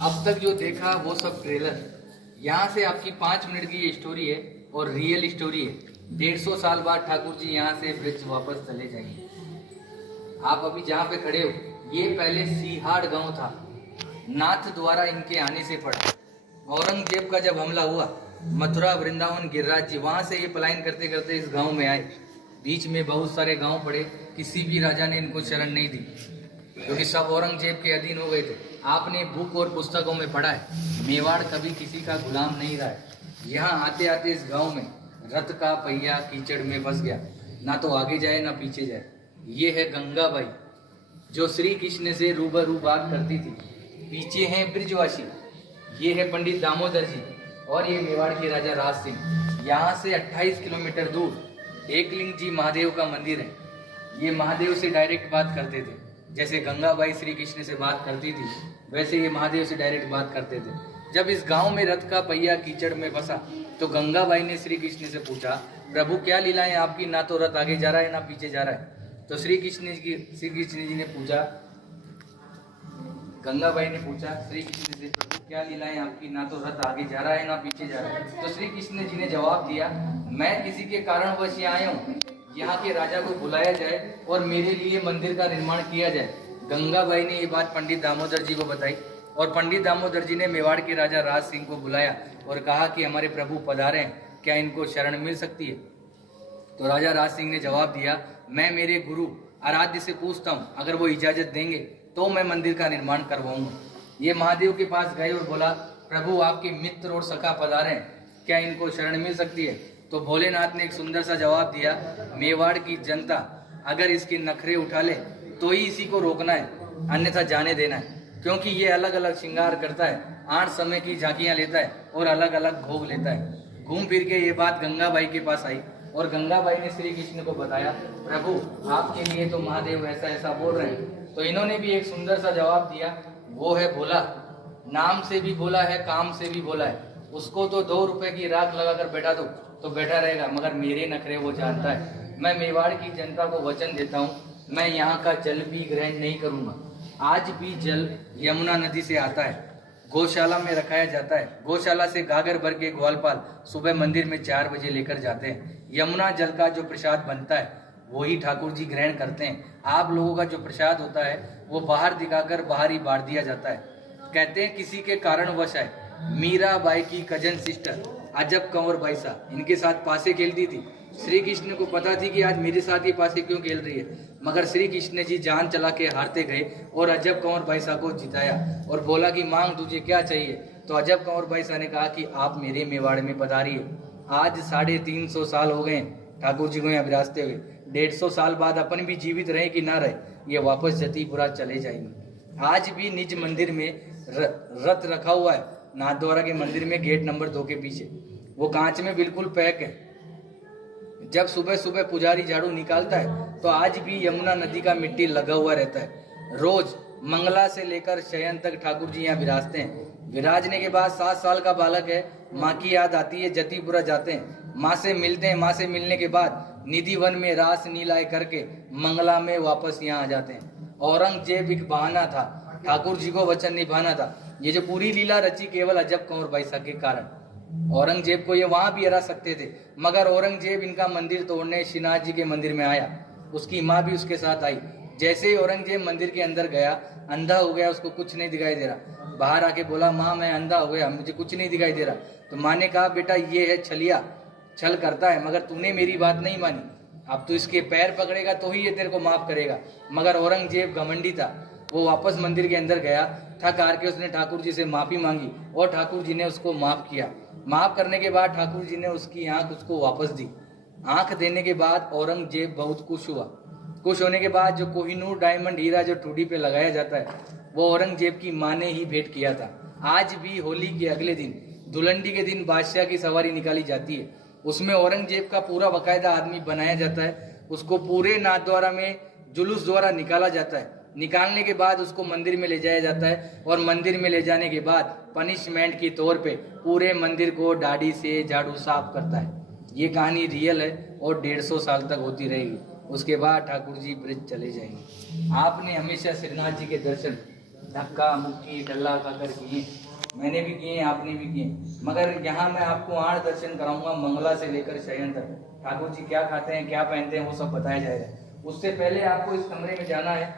अब तक जो देखा वो सब ट्रेलर। यहाँ से आपकी 5 मिनट की ये स्टोरी है और रियल स्टोरी है। 150 साल बाद ठाकुर जी यहाँ से ब्रिज वापस चले जाएंगे। आप अभी जहाँ पे खड़े हो, ये पहले सीहाड़ गांव था। नाथ द्वारा इनके आने से पड़ा। औरंगजेब का जब हमला हुआ, मथुरा वृंदावन गिरिराज जी वहाँ से ये पलायन करते करते इस गांव में आए। बीच में बहुत सारे गांव पड़े, किसी भी राजा ने इनको शरण नहीं दी क्योंकि सब औरंगजेब के अधीन हो गए थे। आपने बुक और पुस्तकों में पढ़ा है, मेवाड़ कभी किसी का गुलाम नहीं रहा है। यहाँ आते आते इस गांव में रथ का पहिया कीचड़ में फंस गया, ना तो आगे जाए ना पीछे जाए। ये है गंगाबाई जो श्री कृष्ण से रूबरू बात करती थी। पीछे हैं ब्रिजवासी, ये है पंडित दामोदर जी और ये मेवाड़ के राजा राज सिंह। यहाँ से 28 किलोमीटर दूर एकलिंग जी महादेव का मंदिर है। ये महादेव से डायरेक्ट बात करते थे, जैसे गंगाबाई श्री कृष्ण से बात करती थी वैसे ये महादेव से डायरेक्ट बात करते थे। जब इस गांव में रथ का पहिया कीचड़ में फंसा तो गंगाबाई ने श्री कृष्ण से पूछा, प्रभु क्या लीलाएं आपकी, ना तो रथ आगे जा रहा है ना पीछे जा रहा है। तो श्री कृष्ण जी ने पूछा, गंगाबाई ने पूछा श्री कृष्ण से, प्रभु क्या लीलाएं आपकी, ना तो रथ आगे जा रहा है ना पीछे जा रहा है। तो श्री कृष्ण जी ने जवाब दिया, मैं किसी के कारणवश यहाँ आया हूँ, यहाँ के राजा को बुलाया जाए और मेरे लिए मंदिर का निर्माण किया जाए। गंगाबाई ने ये बात पंडित दामोदर जी को बताई और पंडित दामोदर जी ने मेवाड़ के राजा राज सिंह को बुलाया और कहा कि हमारे प्रभु पधारे हैं, क्या इनको शरण मिल सकती है। तो राजा राज सिंह ने जवाब दिया, मैं मेरे गुरु आराध्य से पूछता हूँ, अगर वो इजाजत देंगे तो मैं मंदिर का निर्माण करवाऊंगा। ये महादेव के पास गए और बोला, प्रभु आपके मित्र और सखा पधारे हैं, क्या इनको शरण मिल सकती है। तो भोलेनाथ ने एक सुंदर सा जवाब दिया, मेवाड़ की जनता अगर इसके नखरे उठा ले तो ही इसी को रोकना है, अन्यथा जाने देना है, क्योंकि ये अलग अलग श्रृंगार करता है, 8 समय की झांकियां लेता है और अलग अलग भोग लेता है। घूम फिर के ये बात गंगाबाई के पास आई और गंगाबाई ने श्री कृष्ण को बताया, प्रभु आपके लिए तो महादेव ऐसा ऐसा बोल रहे हैं। तो इन्होंने भी एक सुंदर सा जवाब दिया, वो है भोला, नाम से भी भोला है, काम से भी भोला है। उसको तो 2 रुपए की राख लगाकर बैठा दो तो बैठा रहेगा, मगर मेरे नखरे वो जानता है। मैं मेवाड़ की जनता को वचन देता हूँ, मैं यहाँ का जल भी ग्रहण नहीं करूँगा। आज भी जल यमुना नदी से आता है, गौशाला में रखाया जाता है। गौशाला से गागर भर के ग्वालपाल सुबह मंदिर में 4 बजे लेकर जाते हैं। यमुना जल का जो प्रसाद बनता है वही ठाकुर जी ग्रहण करते हैं। आप लोगों का जो प्रसाद होता है वो बाहर दिखाकर बाहर ही बांट दिया जाता है। कहते हैं किसी के कारणवश है, मीराबाई की कजन सिस्टर अजब कंवर बाई साहब इनके साथ पासे खेलती थी। श्री कृष्ण को पता थी कि आज मेरे साथ ये पासे क्यों खेल रही है, मगर श्री कृष्ण जी जान चला के हारते गए और अजब कंवर बाई साहब को जिताया और बोला कि मांग तुझे क्या चाहिए। तो अजब कंवर बाई साहब ने कहा कि आप मेरे मेवाड़ में पधारिए। आज 350 साल हो गए ठाकुर जी को यहाँ विराजते हुए। 150 साल बाद अपन भी जीवित रहे कि ना रहे, ये वापस जतीपुरा चले जाएंगे। आज भी निज मंदिर में रथ रखा हुआ है, नाथद्वारा के मंदिर में गेट नंबर 2 के पीछे। वो कांच में बिल्कुल पैक है। जब सुबह सुबह पुजारी झाड़ू निकालता है तो आज भी यमुना नदी का मिट्टी लगा हुआ रहता है। रोज मंगला से लेकर शयन तक ठाकुर जी यहाँ विराजते हैं। विराजने के बाद 7 साल का बालक है, माँ की याद आती है, जतीपुरा जाते हैं, माँ से मिलते हैं। माँ से मिलने के बाद निधि वन में रास नीलाए करके मंगला में वापस यहाँ आ जाते हैं। औरंगजेब एक बहाना था, ठाकुर जी को वचन निभाना था। ये जो पूरी लीला रची केवल अजब कंवर बाई साहब के कारण। औरंगजेब को ये वहां भी हरा सकते थे, मगर औरंगजेब इनका मंदिर तोड़ने श्रीनाथ जी के मंदिर में आया। उसकी माँ भी उसके साथ आई। जैसे ही औरंगजेब मंदिर के अंदर गया, अंधा हो गया, उसको कुछ नहीं दिखाई दे रहा। बाहर आके बोला, माँ मैं अंधा हो गया, मुझे कुछ नहीं दिखाई दे रहा। तो माँ ने कहा, बेटा ये है छलिया, छल करता है, मगर तूने मेरी बात नहीं मानी। अब तू इसके पैर पकड़ेगा तो ही ये तेरे को माफ करेगा। मगर औरंगजेब घमंडी था, वो वापस मंदिर के अंदर गया, थक हार के उसने ठाकुर जी से माफी मांगी और ठाकुर जी ने उसको माफ किया। माफ करने के बाद ठाकुर जी ने उसकी आंख उसको वापस दी। आंख देने के बाद औरंगजेब बहुत खुश हुआ। खुश होने के बाद जो कोहिनूर डायमंड हीरा जो ठुडी पे लगाया जाता है वो औरंगजेब की माँ ने ही भेंट किया था। आज भी होली के अगले दिन, धुलंडी के दिन बादशाह की सवारी निकाली जाती है। उसमें औरंगजेब का पूरा बाकायदा आदमी बनाया जाता है। उसको पूरे नाथद्वारा में जुलूस द्वारा निकाला जाता है। निकालने के बाद उसको मंदिर में ले जाया जाता है और मंदिर में ले जाने के बाद पनिशमेंट के तौर पे पूरे मंदिर को दाढ़ी से झाड़ू साफ करता है। ये कहानी रियल है और 150 साल तक होती रहेगी। उसके बाद ठाकुर जी ब्रिज चले जाएंगे। आपने हमेशा श्रीनाथ जी के दर्शन धक्का मुक्की डल्ला खाकर किए, मैंने भी किए, आपने भी किए। मगर यहाँ मैं आपको 8 दर्शन कराऊंगा, मंगला से लेकर शयन तक। ठाकुर जी क्या खाते हैं, क्या पहनते हैं, वो सब बताया जाएगा। उससे पहले आपको इस कमरे में जाना है